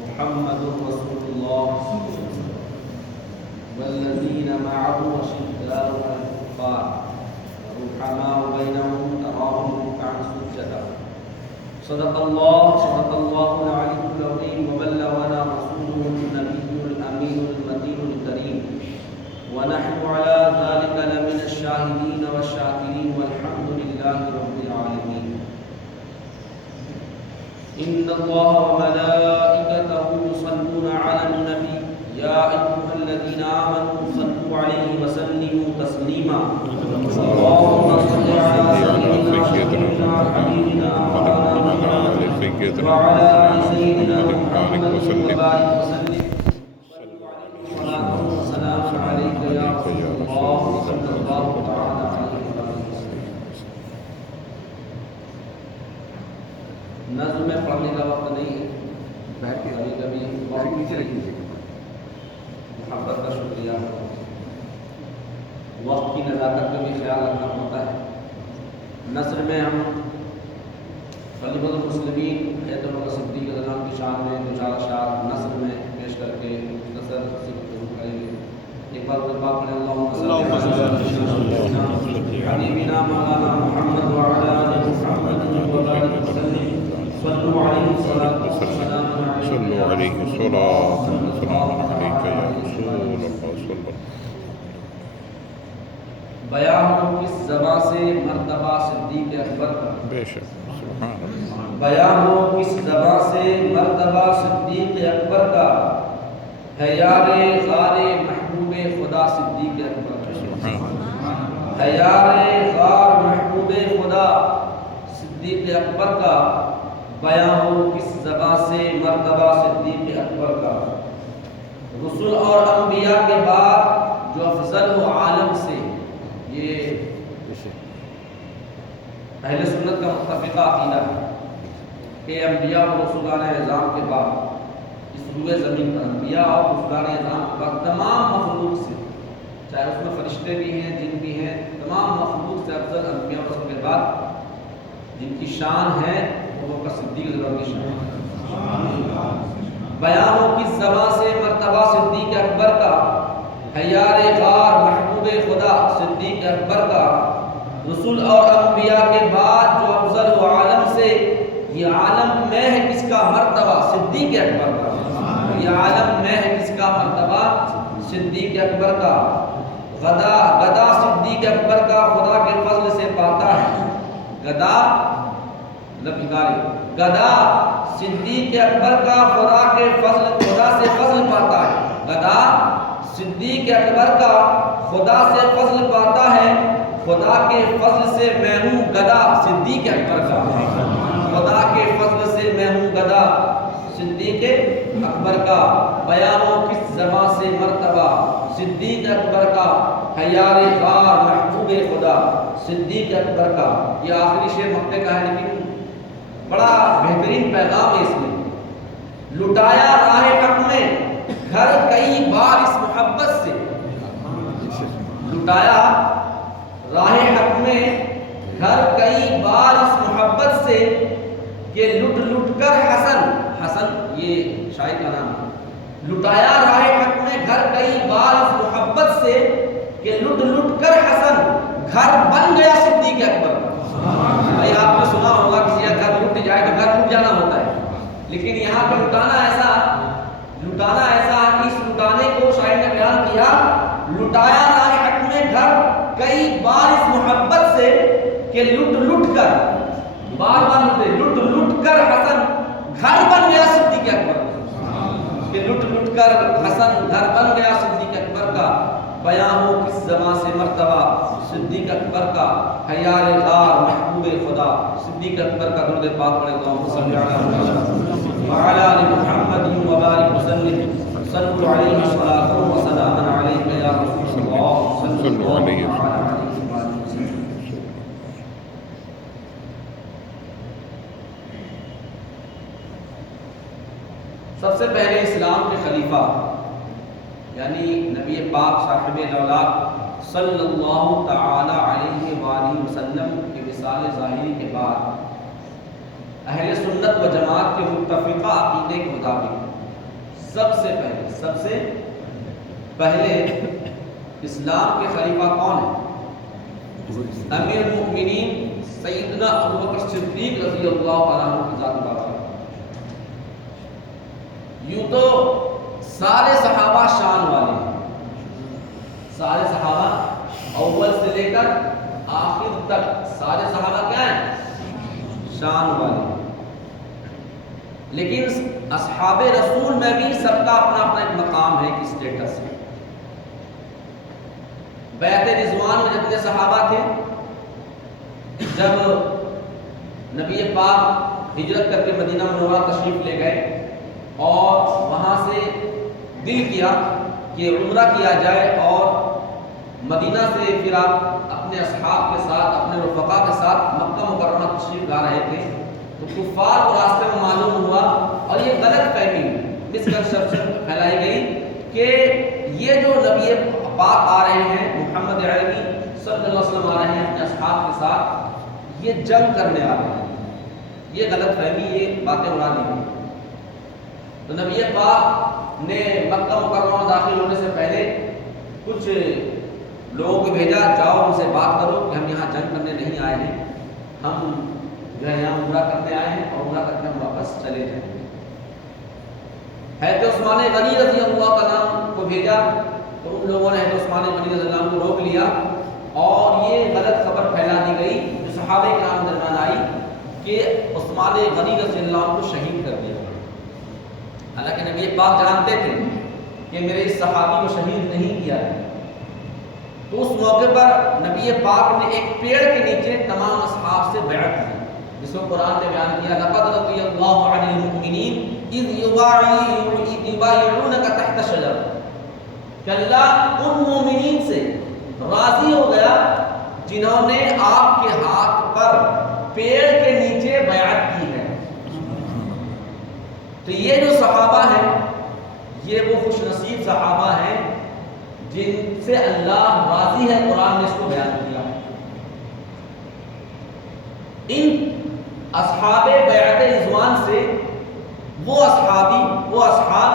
محمد رسول الله والذين معه أشداء على الكفار رحماء بينهم تراهم ركعا سجدا صدق الله العلي العظيم وبلغنا رسوله النبي الأمين المتين الكريم ونحن على ذلك لمن الشاهدين والشاكرين والحمد لله رب العالمين. إن الله وملائكته يصلون على النبي يا أيها الذين آمنوا صلوا عليه وسلموا تسليما. اللهم صل على سيدنا حبيبنا وعلى آل سيدنا محمد وبارك وسلم. صلوا عليه الصلاة والسلام عليك يا رسول الله صلى الله تعالى عليه وسلم. نظم میں پڑھنے کا وقت نہیں ہے، کبھی کبھی محبت کا شکریہ، وقت کی نزاکت کا بھی خیال رکھنا ہوتا ہے. نثر میں ہم خلیفۃ المسلمین حضرت عمر صدیق رضی اللہ عنہ کی شان میں دو چار اشعار نثر میں پیش کر کے مختصر سے گفتگو کریں گے. ایک بار پاک پڑھیں اللہم صل علی حبیبنا مولانا محمد وعلی آل محمد وبارک وسلم. صلوا علیہ الصلاۃ والسلام صلوا علیہ الصلاۃ والسلام علیک یا رسول اللہ صلی اللہ. بیان ہو کس زبان سے مرتبہ صدیق اکبر کا، بے شک سبحان اللہ. بیان ہو کس زبان سے مرتبہ صدیق اکبر کا، ہے یار غار محبوب خدا صدیق اکبر کا. سبحان اللہ. ہے یار غار محبوب خدا صدیق اکبر کا، بیان ہو کس زبان سے مرتبہ صدیق اکبر کا. رسول اور انبیاء کے بعد جو افضل ہو عالم سے، یہ اہل سنت کا متفقہ عقیدہ ہے کہ انبیاء اور رسولان اعظام کے بعد اس روئے زمین پر انبیاء اور رسولان اعظام کے بعد تمام مخلوق سے، چاہے اس میں فرشتے بھی ہیں جن بھی ہیں، تمام مخلوق سے افضل انبیاء اور رسول کے بعد جن کی شان ہے وہ کا صدیق رضی اللہ کی شان. بیان ہو کس زبان سے مرتبہ صدیق اکبر کا، ہے یار غار محبوب خدا صدیق اکبر کا. رسول اور انبیاء کے بعد جو افضل و عالم سے، یہ عالم میں ہے کس کا مرتبہ صدیق اکبر کا. یہ عالم میں ہے کس کا مرتبہ صدیق اکبر کا. گدا صدیق اکبر کا خدا کے فضل سے پاتا ہے. گدا صدیق اکبر کا خدا سے فضل پاتا ہے. گدا صدیق اکبر کا خدا سے فضل پاتا ہے. خدا کے فضل سے میں ہوں گدا صدیق اکبر کا. خدا کے فضل سے میں ہوں گدا صدیق اکبر کا. بیان ہو کس زبان سے مرتبہ صدیق اکبر کا، ہے یار غار محبوب خدا صدیق اکبر کا. یہ آخری شعر مکتے کا ہے لیکن بڑا بہترین پیغام ہے اس میں. لٹایا راہ حق میں گھر کئی بار اس محبت سے، لٹایا راہ حق میں گھر کئی بار اس محبت سے، کہ لٹ لٹ کر حسن یہ شاعر کا نام ہے. لٹایا راہ حق میں گھر کئی بار اس محبت سے، کہ لٹ لٹ کر حسن گھر بن گیا صدیق اکبر کا. بھائی آپ نے سنا ہوگا کسی کا گھر لٹ جائے تو گھر لٹ جانا ہوتا ہے، لیکن یہاں پہ لٹانا ایسا اس لٹانے کو شاعر نے بیان کیا. لٹایا راہ حق میں گھر کئی بار اس محبت سے، کہ لٹ لٹ کر بار لٹے لٹ لٹ کر حسن گھر بن گیا صدیق اکبر کا. کہ لٹ لٹ کر حسن گھر بن گیا صدیق اکبر کا. بیان ہو کس زبان سے مرتبہ صدیق اکبر کا، ہے یار غار محبوب خدا صدیق اکبر کا. درود پاک پڑھیں اللہم صل علی محمد وعلی آل محمد وبارک وسلم. صلوا علیہ الصلاۃ والسلام علیک یا رسول اللہ صلوا علیہ وسلم. سب سے پہلے اسلام کے خلیفہ یعنی نبی پاک صاحب الاولاد صلی اللہ تعالی علیہ وآلہ وسلم کے وصال ظاہری کے بعد اہل سنت و جماعت کے متفقہ عقیدے کے مطابق سب سے پہلے اسلام کے خلیفہ کون ہیں؟ امیر المؤمنین سیدنا ابوبکر صدیق رضی اللہ تعالیٰ عنہ کی ذات مبارک۔ یوں تو سارے صحابہ شان والے ہیں، سارے صحابہ اول سے لے کر آخر تک سارے صحابہ کیا ہیں؟ شان والے۔ لیکن اصحاب رسول میں بھی سب کا اپنا اپنا ایک مقام ہے، ایک اسٹیٹس ہے۔ بیعت رضوان میں جتنے صحابہ تھے، جب نبی پاک ہجرت کر کے مدینہ منورہ تشریف لے گئے اور وہاں سے دل کیا کہ عمرہ کیا جائے اور مدینہ سے پھر آپ اپنے اصحاب کے ساتھ اپنے رفقا کے ساتھ مکہ مکرمہ تشریف لا رہے تھے، تو کفار کو راستے میں معلوم ہوا اور یہ غلط فہمی مسکنسپشن پھیلائی گئی کہ یہ جو نبی پاک آ رہے ہیں، محمد عربی صلی اللہ علیہ وسلم آ رہے ہیں اپنے اصحاب کے ساتھ، یہ جنگ کرنے آ رہے ہیں۔ یہ غلط فہمی، یہ باتیں اڑا دی گئی۔ تو نبی پاک نے مکہ مکرمہ میں داخل ہونے سے پہلے کچھ لوگوں کو بھیجا، جاؤ ان سے بات کرو کہ ہم یہاں جنگ کرنے نہیں آئے ہیں، ہم جو ہے یہاں عمرہ کرنے آئے ہیں اور عمرہ کر کے ہم واپس چلے جائیں گے۔ حضرت عثمان غنی رضی اللہ عنہ کو بھیجا تو ان لوگوں نے حضرت عثمان غنی رضی اللہ عنہ کو روک لیا اور یہ غلط خبر پھیلا دی گئی جو صحابہ کرام کے درمیان آئی کہ عثمان غنی رضی اللہ عنہ کو شہید کر دیا۔ حالانکہ نبی پاک جانتے تھے کہ میرے اس صحابی کو شہید نہیں کیا ہے۔ تو اس موقع پر نبی پاک نے ایک پیڑ کے نیچے تمام اصحاب سے بیعت کی، جس کو قرآن نے بیان کیا، لقد رضی اللہ عن المؤمنین اذ یبایعونک تحت الشجرہ، کہ اللہ ان مومنین سے راضی ہو گیا جنہوں نے آپ کے ہاتھ پر پیڑ کے نیچے بیعت کی ہے۔ تو یہ جو صحابہ ہیں یہ وہ خوش نصیب صحابہ ہیں جن سے اللہ راضی ہے، قرآن نے اس کو بیان کیا۔ ان اصحاب بیعت رضوان سے وہ اصحاب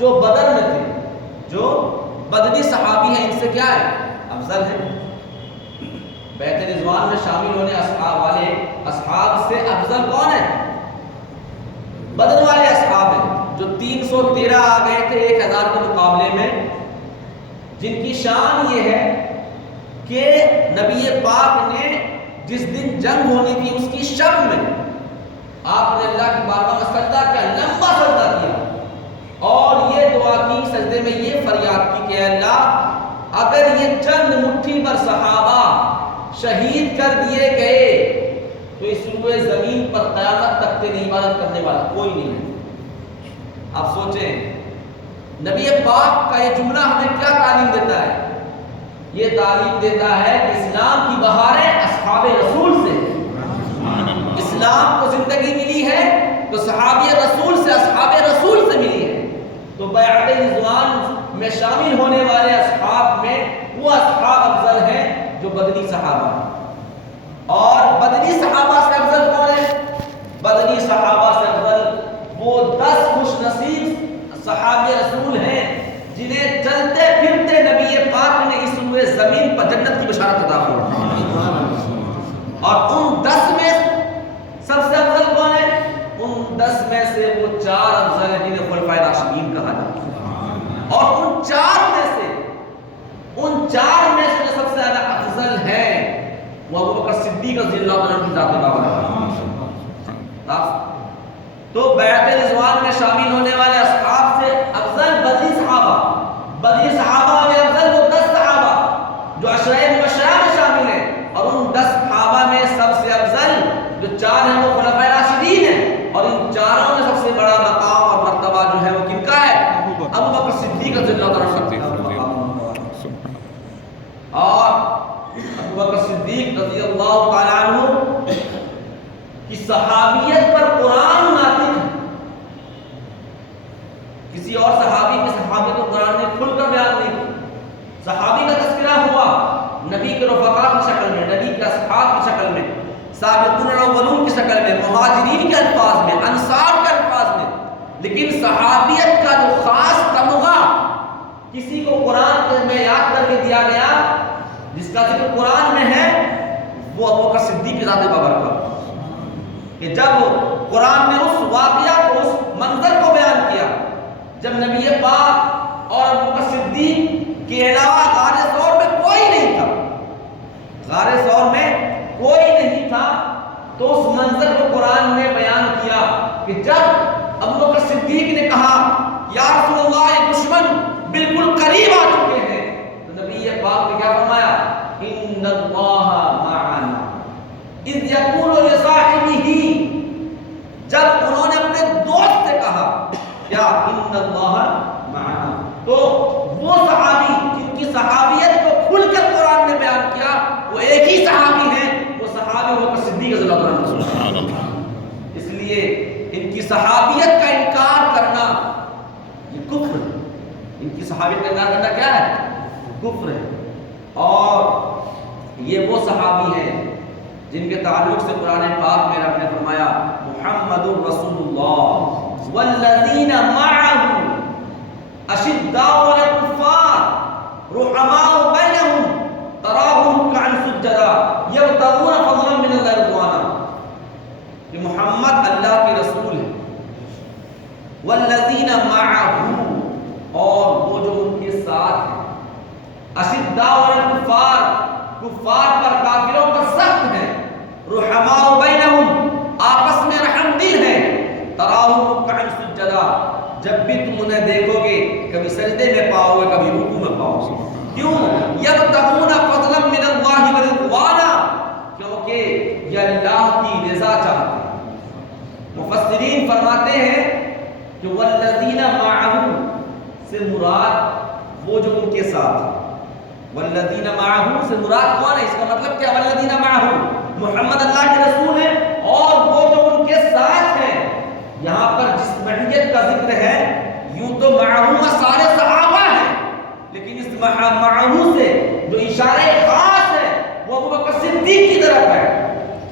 جو بدر میں تھے، جو بدری صحابی ہیں، ان سے کیا ہے؟ افضل ہے۔ بیعت رضوان میں شامل ہونے والے اصحاب سے افضل کون ہے؟ بدر والے اصحاب ہیں جو 313 آ گئے تھے 1000 کے مقابلے میں، جن کی شان یہ ہے کہ نبی پاک نے جس دن جنگ ہونی تھی اس کی شب میں آپ نے اللہ کی بارگاہ میں سجدہ کیا، لمبا سجدہ کیا اور یہ دعا کی، سجدے میں یہ فریاد کی کہ اللہ اگر یہ چند مٹھی پر صحابہ شہید کر دیے گئے تو اس روئے زمین پر قیامت تک تیری عبادت کرنے والا کوئی نہیں ہے۔ آپ سوچیں نبی پاک کا یہ جملہ ہمیں کیا تعلیم دیتا ہے؟ یہ تعلیم دیتا ہے کہ اسلام کی بہاریں اصحاب رسول سے، اسلام کو زندگی ملی ہے تو صحابی رسول سے، اصحاب رسول سے ملی ہے۔ تو بیعت رضوان میں شامل ہونے والے اصحاب میں وہ اصحاب افضل ہیں جو بدری صحابہ ہیں۔ اور بدری صحابہ سے افضل کون ہے؟ بدری صحابہ سے افضل وہ 10 خوش نصیب صحابی رسول ہیں جنہیں چلتے پھرتے نبی پاک نے اس روئے زمین پر جنت کی بشارت عطا فرمائی۔ اور ان 10 میں سب سے افضل کون ہے؟ ان 10 میں سے وہ 4 افضل ہیں جنہیں خلفائے راشدین کہا جاتا ہے۔ اور ان 4 میں سے جو سب سے زیادہ افضل ہیں وہ ابوبکر صدیق رضی اللہ عنہ کی ذات مبارک ہے۔ تو بیعت رضوان میں شامل ہونے والے اصحاب سے افضل بدری صحابہ میں افضل وہ 10 صحابہ جو عشرہ مبشرہ میں شامل ہیں، اور ان 10 صحابہ میں سب سے افضل جو 4 ہیں وہ خلفائے راشدین ہیں، اور ان چاروں میں سب سے بڑا مقام اور مرتبہ جو ہے وہ کن کا ہے؟ ابوبکر صدیق رضی اللہ عنہ۔ اور ابوبکر صدیق رضی اللہ تعالیٰ عنہ کی صحابیت پر قرآن نازل ہے۔ کسی اور صحابی کی صحابیت کو قرآن نے کھل کر بیان نہیں کیا۔ صحابی کا تذکرہ ہوا نبی کے رفقا کی شکل میں، نبی کے اصحاب کی شکل میں، سابقون الاولون کی شکل میں، مہاجرین کے الفاظ میں، انصار کے الفاظ میں، لیکن صحابیت کا جو کیا گیا جس کا ذکر قرآن میں ہے وہ ابو بکر صدیق کی ذات بابرکت، کہ جب قرآن نے اس واقعہ کو، اس منظر کو بیان کیا جب نبی پاک اور ابو بکر صدیق کے علاوہ غار ثور میں کوئی نہیں تھا، غار ثور میں کوئی نہیں تھا، تو اس منظر کو قرآن نے بیان کیا کہ جب ابو بکر صدیق نے کہا یا رسول اللہ یہ دشمن بالکل قریب آ چکے ہیں، تو نبی پاک نے کیا فرمایا ان اللہ معنا اذ یقول لصاحبہ، جب انہوں نے اپنے دوست سے کہا کیا ان اللہ معنا، تو وہ صحابی جن کی صحابیت کو کھل کر قرآن نے بیان کیا وہ ایک ہی صحابی ہیں، وہ صحابی ابو بکر صدیق رضی اللہ عنہ۔ اس لیے ان کی صحابیت کا انکار کرنا یہ کفر ہے، ان کی صحابیت کا انکار کرنا کیا ہے؟ کفر ہے۔ اور یہ وہ صحابی ہیں جن کے تعلق سے قرآن پاک میں رب نے فرمایا محمد رسول اللہ والذین معه اشداء علی الکفار رحماء بینہم تراہم رکعا سجدا یبتغون فضلا من اللہ رضوانا، کہ محمد اللہ کے رسول ہے، والذین معه اور وہ جو ان کے ساتھ ہیں، اشداء علی الکفار کفار پر کافروں پر سخت ہیں، رحماء بینہم آپس میں رحم دل ہیں، تراہم رکعا سجدا جب بھی تم انہیں دیکھو گے کبھی سجدے میں پاؤ گے کبھی رکوع میں پاؤ گے، کیوں؟ یبتغون فضلا من اللہ ورضوانا، کیونکہ یہ اللہ کی رضا چاہتے ہیں۔ مفسرین فرماتے ہیں کہ والذین معه سے مراد وہ جو ان کے ساتھ ہیں، والذین معه سے مراد کون ہے؟ اس کا مطلب کیا؟ والذین معه محمد اللہ کے رسول ہیں اور وہ جو ان کے ساتھ ہیں۔ یہاں پر جس معیت کا ذکر ہے یوں تو معه سارے صحابہ ہیں، لیکن اس معه سے جو اشارہ خاص ہے وہ ابو بکر صدیق کی طرف ہے،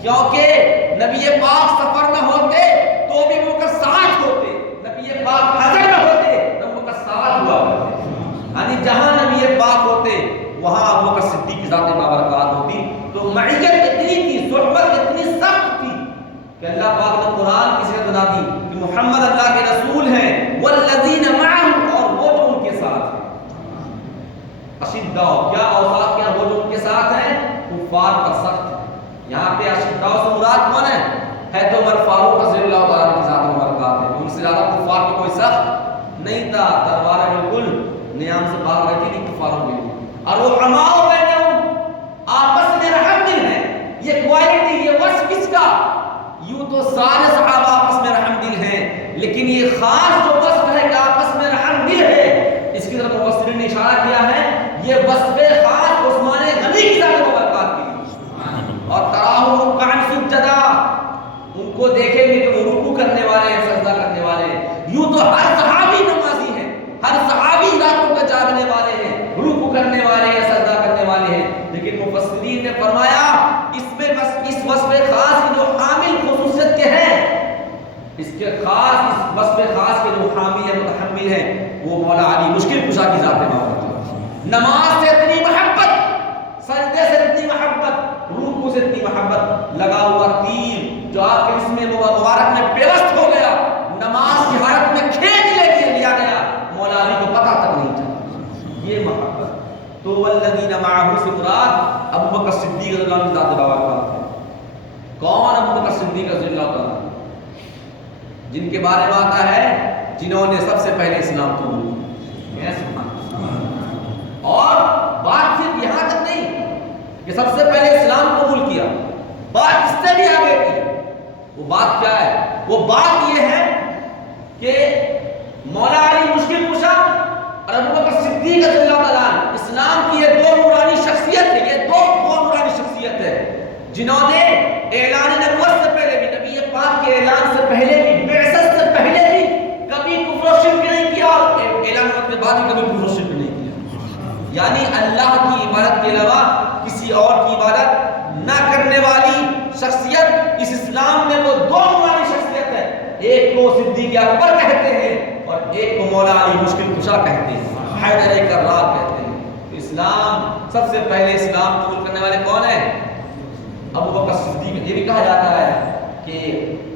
کیونکہ نبی پاک سفر میں ہوتے تو بھی ابو بکر ساتھ ہوتے، نبی پاک حضر میں ہوتے تو ابو بکر ساتھ ہوا کرتے، یعنی جہاں نبی پاک ہوتے وہاں ابو بکر صدیق کی ذات بابرکات ہوتی۔ تو معیت اتنی تھی، صحبت اتنی سخت تھی کہ اللہ پاک نے قرآن کی صورت بنا دی کہ محمد اللہ کے رسول ہیں، والذین معه اور وہ جو ان کے ساتھ ہیں، اشداء کیا اوصاف کیا؟ وہ جو ان کے ساتھ ہیں کفار پر سخت ہیں۔ یہاں پہ اشداء سے مراد کون ہے تو عمر فاروق رضی اللہ تعالیٰ کی ذات مبارکات ہے، ان سے زیادہ کفار کو کوئی سخت نہیں تھا، تلواریں بالکل نیام سے بھاگ رہی تھی کفاروں کے، اور وہ رحماء بینہم آپس میں رحم دل ہیں۔ یہ کوالٹی، یہ وصف کس کا؟ یوں تو سارے صحابہ آپس میں رحم دل ہیں، لیکن یہ خاص جو وصف ہے کہ آپس میں رحم دل ہے، اس کی طرف مفسرین نے اشارہ کیا ہے یہ وصف خاص عثمان غنی کی ذات مبارکات کی۔ اور تراہم رکعا سجدا، ان کو دیکھیں گے کہ وہ رکوع کرنے والے ہیں، سجدہ کرنے والے ہیں۔ یوں تو ہر صحابی نمازی ہے، ہر صحابی راتوں کو جاگنے والے ہیں، رکوع کرنے والے ہیں، سجدہ کرنے والے ہیں، لیکن مفسرین نے فرمایا اس میں بس اس وصف خاص کی جو حامل خصوصیت کے ہیں، اس کے خاص اس وصف خاص کے جو حامل ہیں، متحمل ہیں، وہ مولا علی مشکل کشا کی ذات ہے۔ نماز سے اتنی محبت، سجدے سے اتنی محبت، رکوع سے اتنی محبت، لگا ہوا تیر جو آپ کے اس میں مبارک میں پیوست ہو گیا، نماز کی حالت میں کھینچ لیا گیا، مولا علی کو پتہ تک نہیں تھا یہ محبت۔ تو والذین معه سے مراد ابو بکر صدیق رضی اللہ عنہ ذات بابرکات ہے۔ کون ابو بکر صدیق رضی اللہ عنہ؟ جن کے بارے میں آتا ہے جنہوں نے سب سے پہلے اسلام قبول کیا، اور بات صرف یہاں تک نہیں کہ سب سے پہلے اسلام قبول کیا، بات اس سے بھی آگے کی۔ وہ بات کیا ہے؟ وہ بات یہ ہے کہ مولا علی مشکل کشا اور ابو بکر صدیق رضی اللہ عنہ اسلام کی یہ دو نورانی شخصیت ہے، یہ دو نورانی شخصیت ہے جنہوں نے اعلان نبوت سے پہلے بھی، نبی پاک کے اعلان سے پہلے بھی، بعثت سے پہلے بھی کبھی کفر و شرک نہیں کیا، اور اعلان نبوت کے بعد بھی کبھی کفر و شرک نہیں کیا، یعنی اللہ کی عبادت کے علاوہ کسی اور کی عبادت نہ کرنے والی شخصیت اس اسلام میں وہ دو نورانی شخصیت ہے، ایک کو صدیق اکبر کہتے ہیں اور ایک کو مولا علی مشکل کشا کہتے ہیں، حیدر کرار کہتے ہیں۔ اس سب سے پہلے اسلام قبول کرنے والے کون ہیں؟ ابو بکر صدیق. یہ بھی کہا جاتا ہے کہ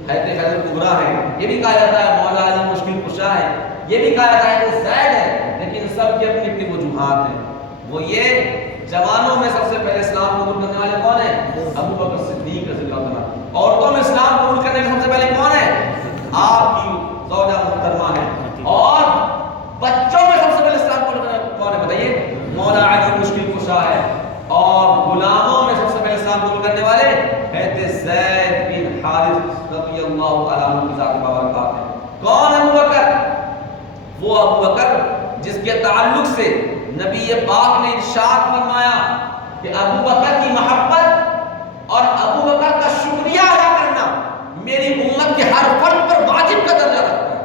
حضرت خالد کبریٰ ہے، یہ بھی کہا جاتا ہے مولا علی مشکل کشا ہے، یہ بھی کہا جاتا ہے کہ زید ہے، لیکن سب کی اپنی اپنی وجوہات ہیں. وہ یہ جوانوں میں سب سے پہلے اسلام قبول کرنے والے کون ہیں؟ ابو بکر صدیق رضی اللہ عنہ. عورتوں میں اسلام قبول کرنے میں سب سے پہلے کون ہے؟ آپ کی زوجہ محترمہ ہے. اور بچوں میں سب سے پہلے اسلام قبول کرنے والے کون ہے بتائیے؟ مولا علی مشکل کشا ہے. اور غلاموں میں سب سے پہلے اسلام قبول کرنے والے حضرت زید بن حارث رضی اللہ تعالیٰ عنہ کی ذات بابرکات ہے. کون ابو بکر؟ وہ ابو بکر جس کے تعلق سے نبی پاک نے ارشاد فرمایا کہ ابو بکر کی محبت اور ابو بکر کا شکریہ ادا کرنا میری امت کے ہر فرد پر واجب کا درجہ رکھتا ہے.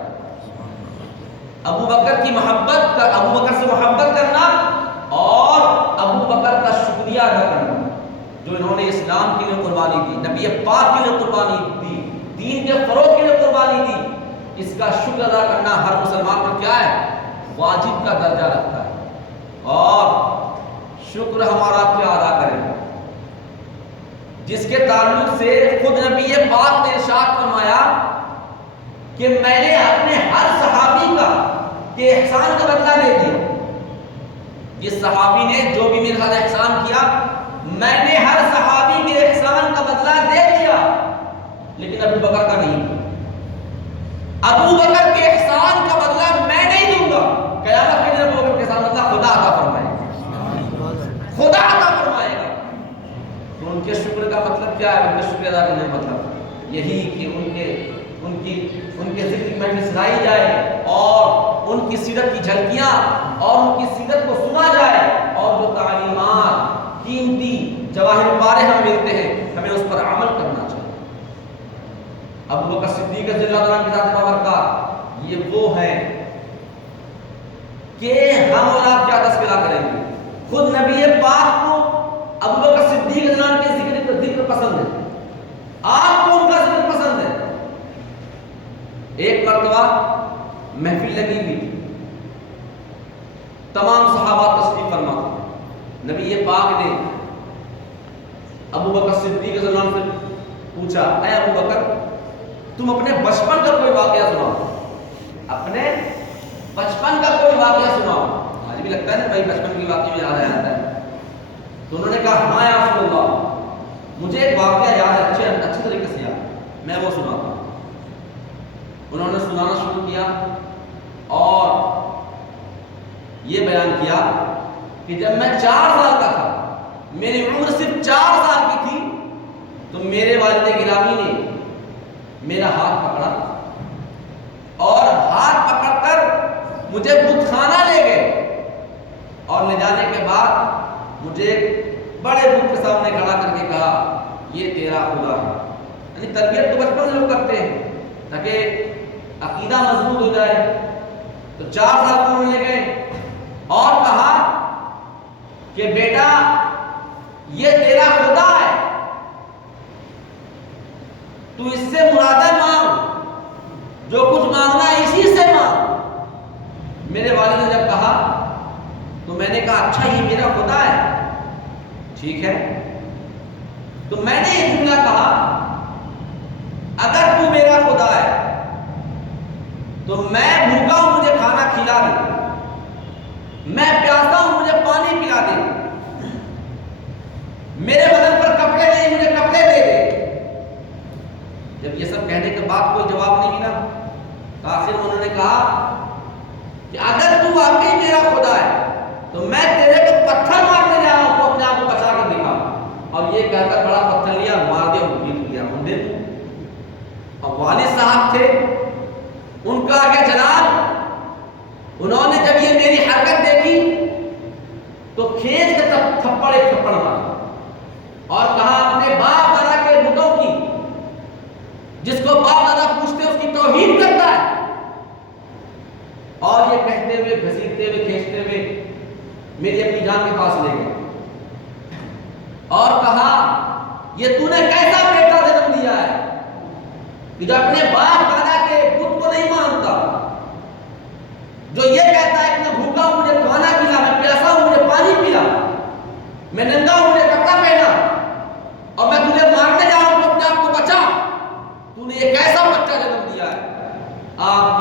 ابو بکر کی محبت کا، ابو بکر سے محبت کرنا اور ابو بکر کا شکریہ ادا کرنا، جو انہوں نے اسلام کے لیے قربانی دی، نبی پاک کے لیے قربانی دی، دین کے فروغ کے لیے قربانی دی، اس کا شکر ادا کرنا ہر مسلمان پر کیا ہے؟ واجب کا درجہ رکھتا ہے. اور شکر ہمارا کیا ادا کرے گا؟ جس کے تعلق سے خود نبی پاک نے ارشاد فرمایا کہ میں نے اپنے ہر صحابی کا کہ احسان کا بدلہ لے دیا. جس صحابی نے جو بھی میرے ساتھ احسان کیا میں نے ہر صحابی کے احسان کا بدلہ دے دیا، لیکن ابو بکر کا نہیں. ابو بکر کے احسان کا بدلہ میں نہیں دوں گا. قیامت کے دن ابو بکر کے ساتھ بدلہ خدا عطا فرمائے گا، خدا عطا فرمائے گا. تو ان کے شکر کا مطلب کیا ہے؟ ان کے شکر ادا کرنے کا مطلب یہی کہ ان کے ذکر میں سنائی جائے اور ان کی سیرت کی جھلکیاں اور ان کی سیرت کو سنا جائے، اور جو تعلیمات قیمتی جواہر پارے ہمیں ملتے ہیں ہمیں اس پر عمل کرنا چاہیے. ابو بکر صدیق رضی اللہ عنہ کی ذات بابرکات یہ وہ ہیں کہ ہم اور آپ کیا تذکرہ کریں گے. خود نبی پاک کو ابو بکر صدیق رضی اللہ عنہ کے ذکر پسند ہے، آپ کو ان کا ذکر پسند ہے. ایک مرتبہ محفل لگی ہوئی تھی، تمام صحابہ تشریف فرما تھے. نبی پاک نے ابو بکر صدیق رضی اللہ عنہ سے پوچھا، اے ابو بکر تم اپنے بچپن کا کوئی واقعہ سناؤ، اپنے بچپن کا کوئی واقعہ سناؤ. آج بھی لگتا ہے نا بھائی بچپن کی واقعہ یاد آ جاتا ہے. تو انہوں نے کہا ہاں یا رسول اللہ مجھے ایک واقعہ یاد ہے، اچھے طریقے سے یاد، میں وہ سناتا ہوں. انہوں نے سنانا شروع کیا اور یہ بیان کیا کہ جب میں 4 سال کا تھا، میری عمر صرف 4 سال کی تھی، تو میرے والد گرامی نے میرا ہاتھ پکڑا اور ہاتھ پکڑ کر مجھے بت خانہ لے گئے، اور لے جانے کے بعد مجھے بڑے بت کے سامنے کھڑا کر کے کہا یہ تیرا خدا ہے. یعنی تربیت تو بچپن سے لوگ کرتے ہیں تاکہ عقیدہ مضبوط ہو جائے. تو 4 سال کو لے گئے اور کہا کہ بیٹا یہ تیرا خدا ہے، تو اس سے مرادیں مانگ، جو کچھ مانگنا ہے اسی سے مانگ. میرے والد نے جب کہا تو میں نے کہا اچھا یہ میرا خدا ہے، ٹھیک ہے. تو میں نے یہ جملہ کہا اگر تو میرا خدا ہے تو میں بھوکا ہوں مجھے کھانا کھلا دے، میں پیاسا ہوں مجھے پانی پلا دے، میرے بدن پر کپڑے نہیں مجھے کپڑے دے دے. جب یہ سب کہنے کے بعد کوئی جواب نہیں ملا تو آخر انہوں نے کہا کہ اگر تو واقعی میرا خدا ہے تو میں تیرے کو پتھر مارنے جا رہا ہوں، تو اپنے آپ کو بچا کر دکھا. اور یہ کہہ کر بڑا پتھر لیا، مار دیا، پیٹ لیا مندر. اور والد صاحب تھے، ان کا آگے جناب، انہوں نے جب یہ میری حرکت دیکھی تو کھینچ کے تھپڑ مارا اور کہا اپنے باپ دادا کے بتوں کی، جس کو باپ دادا پوچھتے اس کی توہین کرتا ہے. اور یہ کہتے ہوئے گھسیٹتے ہوئے کھینچتے ہوئے میری اپنی جان کے پاس لے گئے اور کہا یہ تو نے کیسا بیٹا جنم دیا ہے کہ جو اپنے باپ دادا کے بت کو نہیں مانتا، جو یہ کہتا ہے کہ میں بھوکا ہوں مجھے کھانا کھلا، میں پیاسا ہوں مجھے پانی پلا.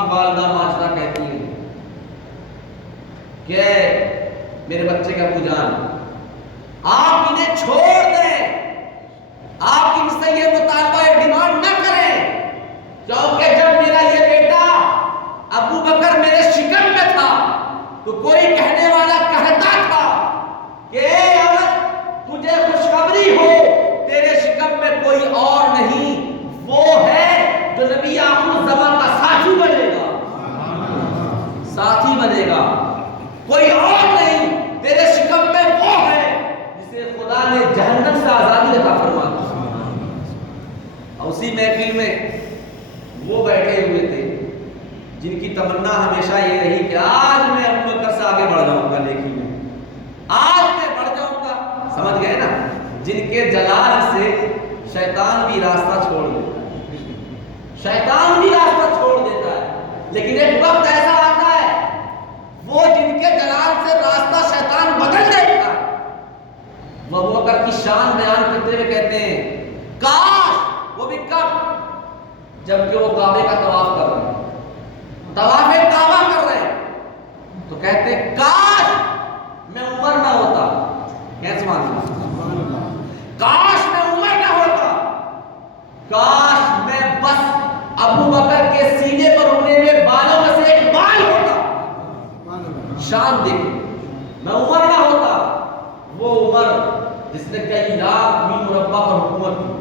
کی والدہ ماجدہ کہتی ہیں کہ میرے بچے کا ابو جان آپ انہیں چھوڑ دیں، آپ ان سے یہ مطالبہ ڈیمانڈ نہ کریں، کیونکہ جب میرا یہ بیٹا ابو بکر میرے شکم میں تھا تو کوئی کہنے والا کہتا تھا کہ اے عورت تجھے خوشخبری ہو، تیرے شکم میں کوئی اور نہیں، وہ ہے جو نبی آخر الزمان کا ساتھی بنے گا، ساتھی بنے گا، کوئی اور نہیں، تیرے شکم میں وہ ہے جسے خدا نے جہنم سے آزادی عطا فرما دی۔ اور اسی محفل میں وہ بیٹھے ہوئے تھے جن کی تمنا ہمیشہ یہ رہی کہ آج میں ابو بکر سے آگے بڑھ جاؤں گا، نیکی میں آج میں بڑھ جاؤں گا، سمجھ گئے نا، جن کے جلال سے شیطان بھی راستہ چھوڑ دیتا ہے، شیطان بھی راستہ چھوڑ دیتا ہے، لیکن ایک وقت ایسا آتا ہے وہ جن کے جلال سے راستہ شیطان بدل دیتا ہے۔ وہ ابو بکر کی شان بیان کرتے ہوئے کہتے ہیں کاش، وہ بھی کب، جبکہ وہ کعبے کا طواف کر رہے ہیں، طواف کعبہ کر رہے ہیں، تو کہتے ہیں کاش میں عمر نہ ہوتا، کیسے مانتا، کاش میں عمر نہ ہوتا، کاش میں بس ابو بکر کے سینے پر اڑنے ہوئے بالوں میں سے ایک بال ہوتا۔ شان دیکھیں، میں عمر نہ ہوتا، وہ عمر جس نے کئی لاکھ میل مربع پر حکومت کی،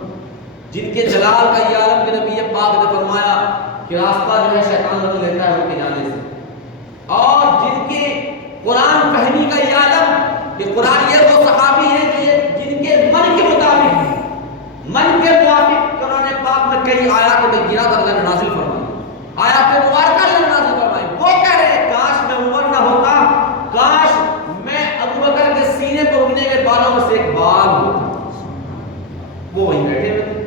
جن کے جلال کا یہ عالم کے نبی پاک نے فرمایا کہ راستہ جو ہے شیطان بدل لیتا ہے ان کے جانے سے، اور جن کے قرآن فہمی کا یہ عالم کہ قرآن یہ وہ صحابی ہیں جن کے من کے مطابق، من کے موافق قرآن پاک میں کئی آیات بینات اللہ نے نازل فرمائی، آیات مبارکہ اللہ نے نازل فرمائی، وہ کہہ رہے ہیں کاش میں عمر نہ ہوتا، کاش میں ابو بکر کے سینے پر اگنے کے بالوں میں سے ایک بال ہوتا۔ وہ وہیں بیٹھے ہوئے تھے،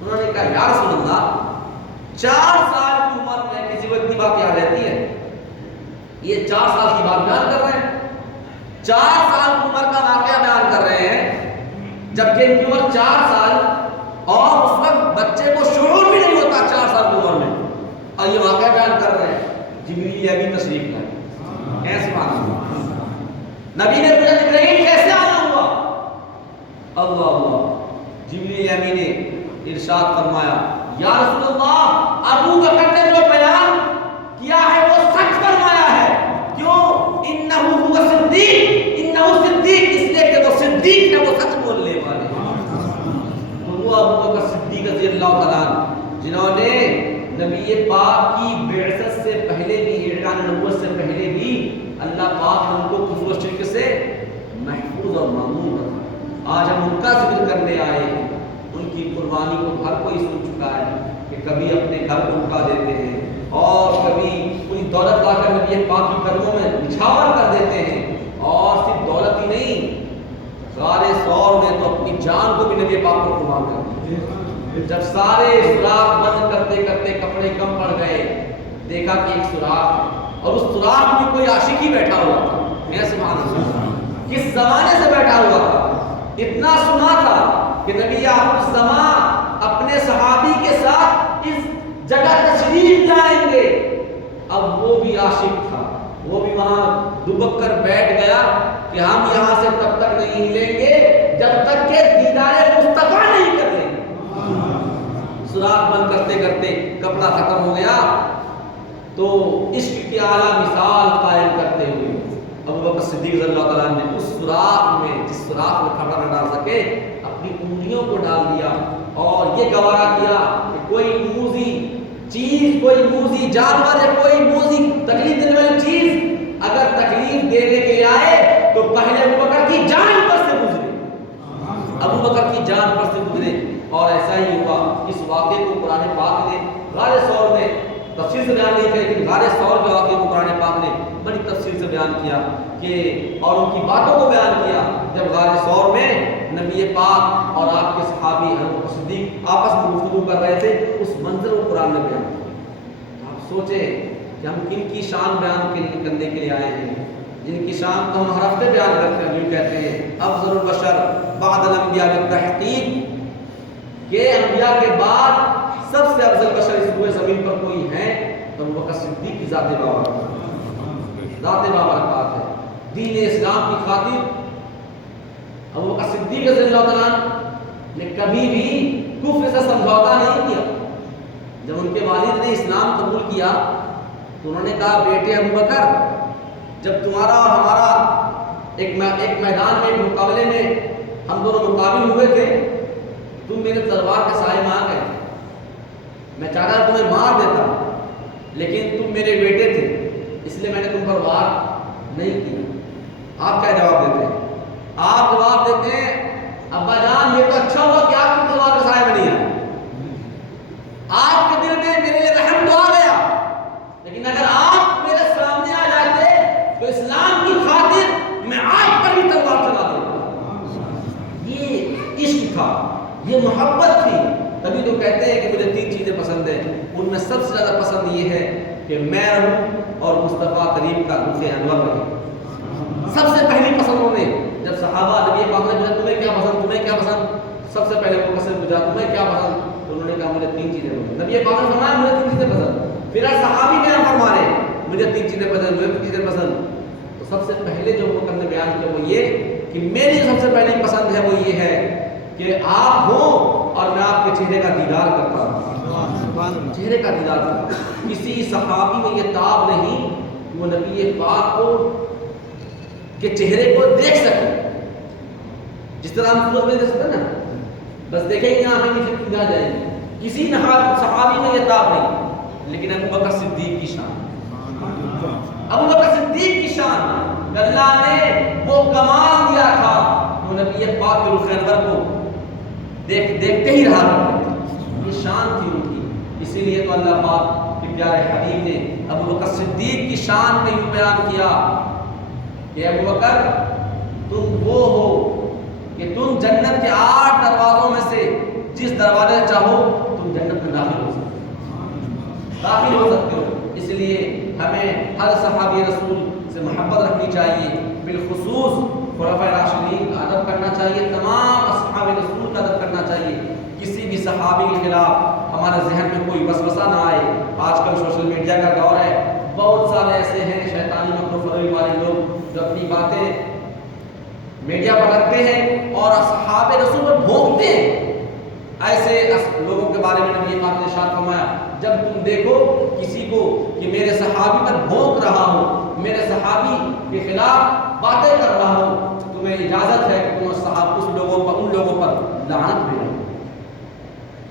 انہوں نے کہا یا رسول اللہ 4 سال کی عمر میں کسی کو اتنی بات یاد رہتی ہے؟ یہ 4 سال کی بات بیان کر رہے ہیں، 4 سال کی عمر کا واقعہ بیان کر رہے ہیں، جبکہ ان کی عمر 4 سال اور اس وقت بچے کو شعور بھی نہیں ہوتا 4 سال کی عمر میں، اور یہ واقعہ بیان کر رہے ہیں۔ جبریل امین تشریف لائے، کیسے معلوم؟ نبی نے پوچھا جبرائیل کیسے آنا ہوا؟ اللہ اللہ، جبریل امین نے ارشاد فرمایا یا رسول اللہ ابو بکر نے جو بیان کیا ہے وہ سچ فرمایا ہے، کیوں؟ انہ هو صدیق، انہ صدیق، اس لیے کہ وہ صدیق ہے، وہ سچ بولنے والے ہیں۔ تو وہ ابو بکر صدیق رضی اللہ تعالیٰ عنہ جنہوں نے نبی پاک کی بعثت سے پہلے بھی، اعلان نبوت سے پہلے بھی اللہ پاک نے ان کو کفر و شرک سے محفوظ اور معمون رکھا۔ آج ہم ان کا ذکر کرنے آئے ہیں، ان کی قربانی کو ہر کوئی سن چکا ہے کہ کبھی اپنے گھر کو اٹھا دیتے ہیں اور کبھی پوری دولت لا کر نبی پاک کی قدموں میں نچھاور کر دیتے ہیں، اور صرف دولت ہی نہیں، غار ثور میں تو اپنی جان کو بھی نبی پاک کو قربان کر دیا۔ جب سارے سوراخ بند کرتے کرتے کپڑے کم پڑ گئے، دیکھا کہ ایک سوراخ ہے، اور اس سوراخ میں کوئی عاشق ہی بیٹھا ہوا تھا۔ میں سبحان اللہ، کس زمانے سے بیٹھا ہوا تھا؟ اتنا سنا تھا کہ نبی آخر الزمان اپنے صحابی کے ساتھ اس جگہ تشریف لائیں گے۔ اب وہ بھی عاشق تھا، وہ بھی وہاں دبک کر بیٹھ گیا کہ ہم یہاں سے تب تک نہیں ہلیں گے جب تک کہ دیدار مصطفیٰ نہیں کر لیں گے۔ سوراخ بند کرتے کرتے کپڑا ختم ہو گیا، تو عشق کی اعلیٰ مثال قائم کرتے ہوئے ابو بکر صدیق رضی اللہ تعالیٰ نے اس سوراخ میں، جس سوراخ میں کپڑا نہ ڈال سکے، اپنی انگلیوں کو ڈال دیا اور یہ گوارا کیا کہ کوئی موذی چیز، کوئی موذی جانور یا کوئی موذی تکلیف دینے والی چیز اگر تکلیف دینے کے لیے آئے تو پہلے ابو بکر کی جان پر سے گزرے، ابو بکر کی جان پر سے گزرے۔ اور ایسا ہی ہوا۔ اس واقعے کو قرآن پاک نے غار ثور میں تفصیل سے بیان نہیں کیا، لیکن غار ثور کے واقعے کو قرآن پاک نے بڑی تفصیل سے بیان کیا کہ اور ان کی باتوں کو بیان کیا جب غار ثور میں نبی پاک اور آپ کے صحابی ابو بکر صدیق آپس میں گفتگو کر رہے تھے، اس منظر کو قرآن نے بیان کیا۔ آپ سوچیں کہ ہم کن کی شان بیان کرنے کے لیے آئے ہیں، جن کی شان کو ہم ہر ہفتے بیان کرتے ہیں، کہتے ہیں افضل البشر بعد الانبیاء بالتحقیق، کہ انبیاء کے بعد سب سے افضل بشر اس روئے زمین پر کوئی ہے تو تو ابو بکر صدیق کی ذات بابرکات ہے. دین اسلام کی خاطر ابو بکر صدیق رضی اللہ عنہ نے کبھی بھی کفر سے سمجھوتا نہیں کیا. جب ان کے والد نے اسلام قبول کیا تو انہوں نے کہا بیٹے ابو بکر جب تمہارا اور ہمارا ایک میدان میں مقابلے میں ہم دونوں مقابل ہوئے تھے تم میرے تلوار کے سائے میں آ گئے تھے. میں چاہتا تمہیں مار دیتا لیکن تم میرے بیٹے تھے اس لیے میں نے تم پر وار نہیں کیا. آپ کیا جواب دیتے ہیں؟ آپ جواب دیتے ہیں ابا جان یہ تو اچھا ہوا کہ آپ کی تلوار کے سائے میں نہیں آئے. آپ کے دل میں میرے لیے رحم تو آ گیا لیکن اگر آپ میرے سامنے آ جاتے تو اسلام کی خاطر میں آپ پر بھی تلوار چلا دیتا. یہ عشق تھا, یہ محبت تھی. تبھی تو کہتے ہیں کہ مجھے 3 چیزیں پسند ہیں. ان میں سب سے زیادہ پسند یہ ہے کہ میں رہوں اور مصطفیٰ کریم کا رخ انور رہے. سب سے پہلی پسند انہوں نے جب صحابہ نبی پاک نے پوچھا تمہیں کیا پسند, تمہیں کیا پسند, سب سے پہلے وہ پسند پوچھا تمہیں کیا پسند, تو انہوں نے کہا مجھے 3 چیزیں پسند. نبی پاک نے فرمایا مجھے 3 چیزیں پسند. پھر صحابی بیان فرما رہے ہیں مجھے 3 چیزیں پسند, مجھے 3 چیزیں پسند. تو سب سے پہلے جو وہ نے بیان کیا وہ یہ کہ میری سب سے پہلی پسند ہے وہ یہ ہے کہ آپ ہو اور میں آپ کے چہرے کا دیدار کرتا ہوں. چہرے کا دیدار کرتا ہوں. کسی صحابی میں یہ تاب نہیں کہ وہ نبی پاک کو کے چہرے کو دیکھ سکے. جس طرح ہم صورت میں دیکھ سکتے نا, بس دیکھیں گے آنکھیں نیچے کھل جائیں گے. کسی صحابی میں یہ تاب نہیں. لیکن ابو بکر صدیق کی شان, ابو بکر صدیق کی شان, اللہ نے وہ کمال دیا تھا وہ نبی پاک کے رخ انور کو دیکھتے ہی رہا کرتے تھے. یہ شان تھی ان کی. اسی لیے تو اللہ پاک کے پیارے حبیب نے ابو بکر صدیق کی شان میں یوں بیان کیا کہ ابو بکر تم وہ ہو کہ تم جنت کے 8 دروازوں میں سے جس دروازے چاہو تم جنت میں داخل ہو سکتے ہو. اس لیے ہمیں ہر صحابی رسول سے محبت رکھنی چاہیے. بالخصوص خلفائے راشدین کا ادب کرنا چاہیے, تمام اصحاب رسول کا ادب کرنا چاہیے. کسی بھی صحابی کے خلاف ہمارے ذہن میں کوئی وسوسہ نہ آئے. آج کل سوشل میڈیا کا دور ہے, بہت سارے ایسے ہیں شیطانی مکر و فریب والے لوگ جو اپنی باتیں میڈیا پر رکھتے ہیں اور اصحاب رسول پر بھونکتے ہیں. ایسے لوگوں کے بارے میں نبی پاک نے ارشاد فرمایا جب تم دیکھو کسی کو کہ میرے صحابی پر بھونک رہا ہو, میرے صحابی کے خلاف باتیں کر رہا ہو, تمہیں اجازت ہے کہ تم ان لوگوں پر لعنت بھیجو.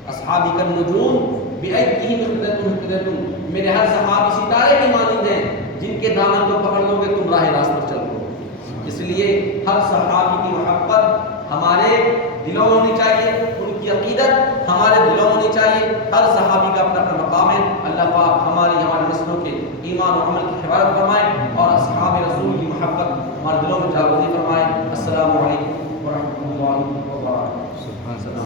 اصحابی کا نجوم بِأَيِّهِمْ اقتدیتم, میرے ہر صحابی ستارے کی مانند ہیں جن کے دامن کو پکڑ لو گے تم راہ راست پر چل لو. اس لیے ہر صحابی کی محبت ہمارے دلوں میں ہونی چاہیے, ان کی عقیدت ہمارے دلوں میں ہونی چاہیے. ہر صحابی کا اپنا اپنا مقام ہے. اللہ پاک ہمارے نسلوں کے ایمان و عمل کی حفاظت فرمائے اور اصحاب رسول کی محبت ہمارے دلوں میں جاگزی فرمائے. السلام علیکم ورحمۃ اللہ وبرکاتہ.